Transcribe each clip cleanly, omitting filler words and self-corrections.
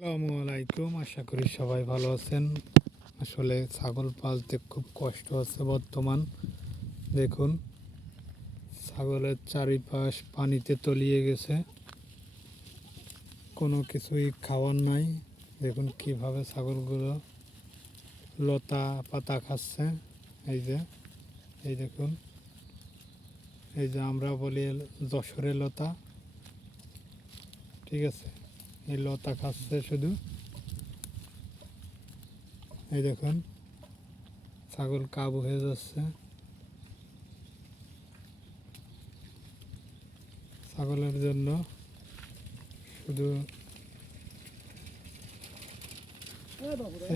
আসসালামু আলাইকুম, আশা করি সবাই ভালো আছেন। আসলে ছাগল পালতে খুব কষ্ট হচ্ছে বর্তমান। দেখুন, ছাগলের চারিপাশ পানিতে তলিয়ে গেছে, কোনো কিছুই খাওয়ার নাই। দেখুন কিভাবে ছাগলগুলো লতা পাতা খাচ্ছে। এই দেখুন, এই যে আমরা বলি যশোরের লতা, ঠিক আছে, এই লতা খাচ্ছে শুধু। এই দেখুন ছাগল কাবু হয়ে যাচ্ছে। ছাগলের জন্য শুধু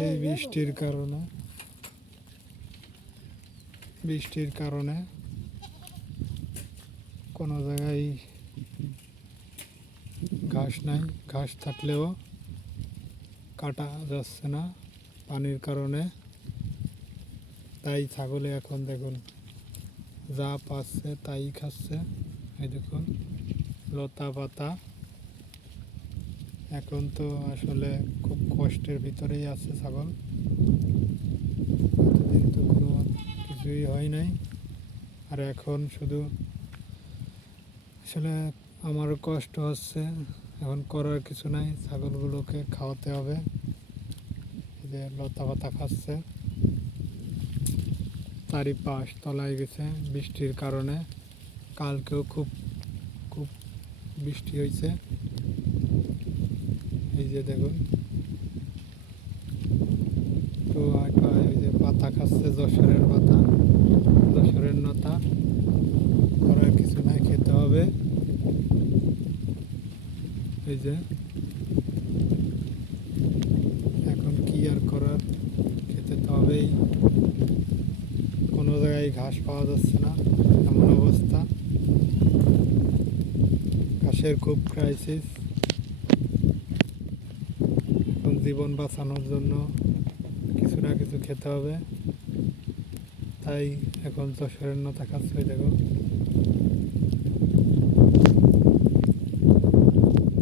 এই বৃষ্টির কারণে কোনো জায়গায় ঘাস নাই, ঘাস থাকলেও কাটা যাচ্ছে না পানির কারণে। তাই ছাগলে এখন দেখুন যা পাচ্ছে তাই খাচ্ছে। এই দেখুন লতা পাতা। এখন তো আসলে খুব কষ্টের ভিতরেই আছে ছাগল। এতদিন তো কোনো কিছুই হয় নাই, আর এখন শুধু আসলে আমারও কষ্ট হচ্ছে। এখন করার কিছু নাই, ছাগলগুলোকে খাওয়াতে হবে। এই যে লতা পাতা খাচ্ছে, চারিপাশ তলায় গেছে বৃষ্টির কারণে। কালকেও খুব খুব বৃষ্টি হয়েছে। এই যে দেখুন, তো এই যে পাতা খাচ্ছে, যশোরের পাতা, যশোরের লতা। করার কিছু নাই, খেতে হবে। এই যে এখন কি আর করার, খেতে তো হবেই। কোনো জায়গায় ঘাস পাওয়া যাচ্ছে না, এমন অবস্থা। ঘাসের খুব ক্রাইসিস। এখন জীবন বাঁচানোর জন্য কিছু না কিছু খেতে হবে, তাই এখন যশোরের লতা খাচ্ছে। দেখো,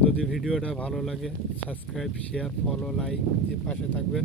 যদি ভিডিওটা ভালো লাগে সাবস্ক্রাইব, শেয়ার, ফলো, লাইক দিয়ে পাশে থাকবেন।